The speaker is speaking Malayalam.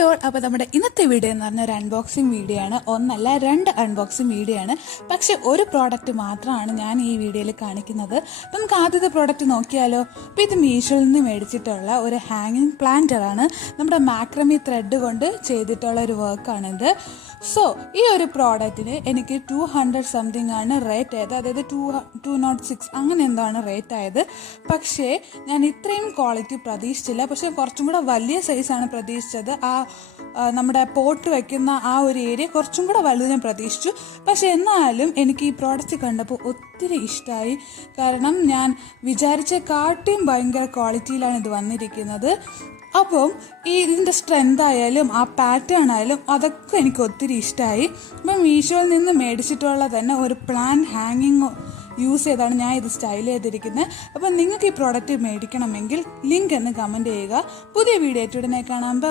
Hi all. അപ്പോൾ നമ്മുടെ ഇന്നത്തെ വീഡിയോ എന്ന് പറഞ്ഞാൽ ഒരു അൺബോക്സിങ് വീഡിയോ ആണ്. ഒന്നല്ല, രണ്ട് അൺബോക്സിങ് വീഡിയോ ആണ്. പക്ഷെ ഒരു പ്രോഡക്റ്റ് മാത്രമാണ് ഞാൻ ഈ വീഡിയോയിൽ കാണിക്കുന്നത്. നമുക്ക് ആദ്യത്തെ പ്രോഡക്റ്റ് നോക്കിയാലോ. അപ്പോൾ ഇത് മീഷോയിൽ നിന്ന് മേടിച്ചിട്ടുള്ള ഒരു ഹാങ്ങിങ് പ്ലാന്റർ ആണ്. നമ്മുടെ മാക്രമി ത്രെഡ് കൊണ്ട് ചെയ്തിട്ടുള്ള ഒരു വർക്കാണിത്. സോ ഈ ഒരു പ്രോഡക്റ്റിന് എനിക്ക് 200 സംതിങ് ആണ് റേറ്റ് ആയത്. അതായത് 206 അങ്ങനെ എന്താണ് റേറ്റ് ആയത്. പക്ഷേ ഞാൻ ഇത്രയും ക്വാളിറ്റി പ്രതീക്ഷിച്ചില്ല. പക്ഷേ കുറച്ചും കൂടെ വലിയ സൈസാണ് പ്രതീക്ഷിച്ചത്. നമ്മുടെ പോട്ട് വയ്ക്കുന്ന ആ ഒരു ഏരിയ കുറച്ചും കൂടെ വലുത് ഞാൻ പ്രതീക്ഷിച്ചു. പക്ഷെ എന്നാലും എനിക്ക് ഈ പ്രോഡക്റ്റ് കണ്ടപ്പോൾ ഒത്തിരി ഇഷ്ടമായി. കാരണം ഞാൻ വിചാരിച്ചേക്കാട്ടിയും ഭയങ്കര ക്വാളിറ്റിയിലാണ് ഇത് വന്നിരിക്കുന്നത്. അപ്പം ഇതിൻ്റെ സ്ട്രെങ്ത് ആയാലും ആ പാറ്റേൺ ആയാലും അതൊക്കെ എനിക്ക് ഒത്തിരി ഇഷ്ടമായി. അപ്പം മീഷോയിൽ നിന്ന് മേടിച്ചിട്ടുള്ള തന്നെ ഒരു പ്ലാൻ ഹാങ്ങിങ് യൂസ് ചെയ്താണ് ഞാൻ ഇത് സ്റ്റൈൽ ചെയ്തിരിക്കുന്നത്. അപ്പം നിങ്ങൾക്ക് ഈ പ്രോഡക്റ്റ് മേടിക്കണമെങ്കിൽ ലിങ്ക് എന്ന് കമൻറ്റ് ചെയ്യുക. പുതിയ വീഡിയോ ആയിട്ട് ഉടനെ കാണാം. ബൈ.